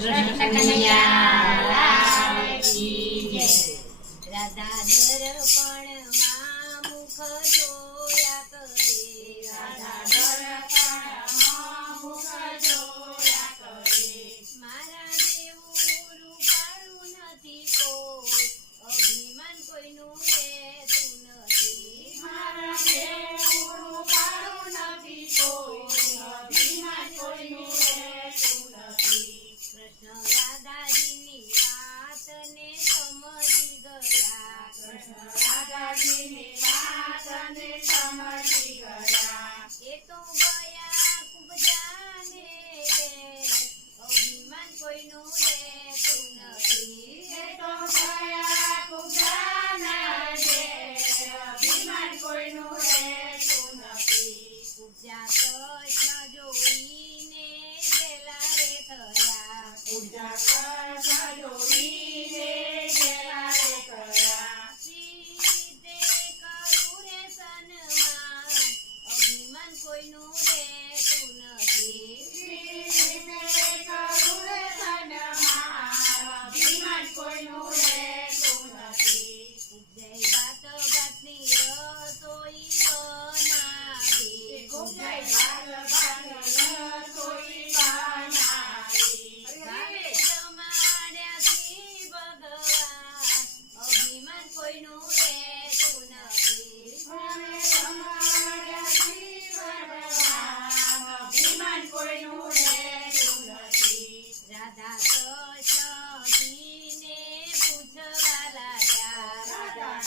કૃષ્ણ કનૈયા લાલ કી જય। રાધા દર્પણમાં મુખ જોયા કરે, રાધા દર્પણમાં મુખ જોયા કરે, મારા જેવું રૂપાળું નથી કોઈ, અભિમાન કોઈનું લેતું નથી, મારા જેવું રૂપાળું નથી કોઈ, અભિમાન કોઈનું લેતું નથી। કૃષ્ણ રાધાજીની વાતને સમજી ગયા, કૃષ્ણ રાધાજીની વાતને સમજી ગયા, એ તો ગયા ખૂબ જાને ઘેર, અભિમાન કોઈનું લેતું નથી, એ તો ગયા ખૂબ જાના ઘેર, અભિમાન કોઈનું લેતું નથી। પૂજા કૃષ્ણ જોઈને ગેલા રે થયા, પૂજા કૃષ્ણ જોઈને ગેલા રે થયા, સીતે કરું રે સન્માન, અભિમાન કોઈનું લેતું નથી, શ્રીને કરું રે સન્માન, અભિમાન કોઈનું લેતું નથી। જય વાત વાતની રસોઈ બનાવી, ખૂબ જય બાલ બાલ રસોઈ બનાવી, ભાવે જમાડ્યાથી ભગવાન, અભિમાન કોઈનું લેતું નથી, મને સમાડ્યાથી ભગવાન, અભિમાન કોઈનું લેતું નથી। રાધા કૃષ્ણજીને પૂછવા લાગ્યા, રાધા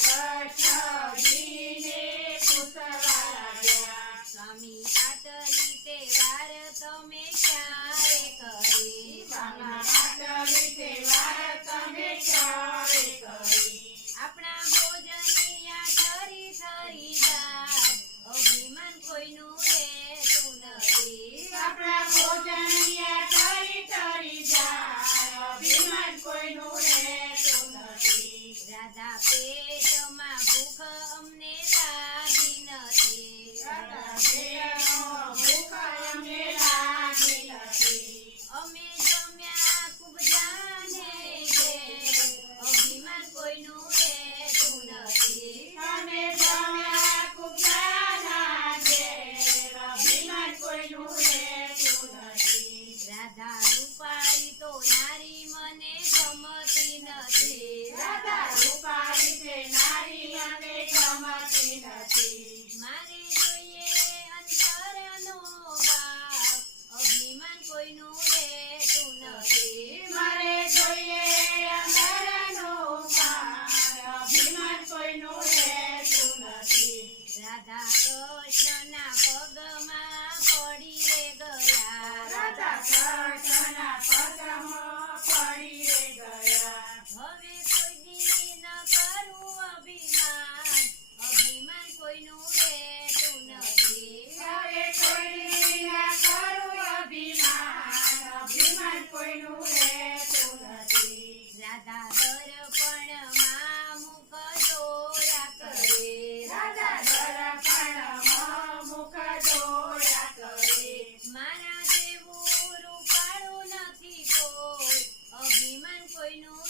કૃષ્ણજીને પૂછવા લાગ્યા, સ્વામી આટલી તહેવાર તમે ક્યારે કરી, સ્વામી આટલી તહેવાર તમે ક્યારે કરી, આપણા ભોજનિયા ઠરી ઠરી જાય, અભિમાન કોઈનું લેતું નથી, આપણા ભોજનિયા ઠરી ઠરી જાય, અભિમાન કોઈનું લેતું નથી। રાધા પેટમાં ભૂખ અમને લાગી નથી, રાધા દેહનો ભૂખ અમને લાગી નથી, અમે જમ્યા ખૂબ જાને ઘેર, અભિમાન કોઈનું લેતું નથી, અમે જમ્યા ખૂબ જાના ઘેર, અભિમાન કોઈનું લેતું નથી। રાધા રૂપાળી તો નારી મને ગમતી નથી, રાધા રૂપાળી તે નારી મને ગમતી નથી, મારે જોઈએ અંતરનો ભાવ, અભિમાન કોઈનું લેતું નથી, મારે જોઈએ અંદરનો પાર, અભિમાન કોઈનું લેતું નથી। રાધા કૃષ્ણના પગમાં પડી રે ગયા, રાધા કૃષ્ણના પગમાં પડી રે ગયા, હવે કોઈ દી ન કરું અભિમાન, અભિમાન કોઈનું લેતું નથી, હવે કોઈ ના કરું અભિમાન, અભિમાન કોઈનું લેતું નથી। રાધા દર્પણમાં મુખ જોયા કરે, રાધા દર્પણમાં મુખ જોયા કરે, મારા જેવું રૂપાળું નથી કોઈ, અભિમાન કોઈનું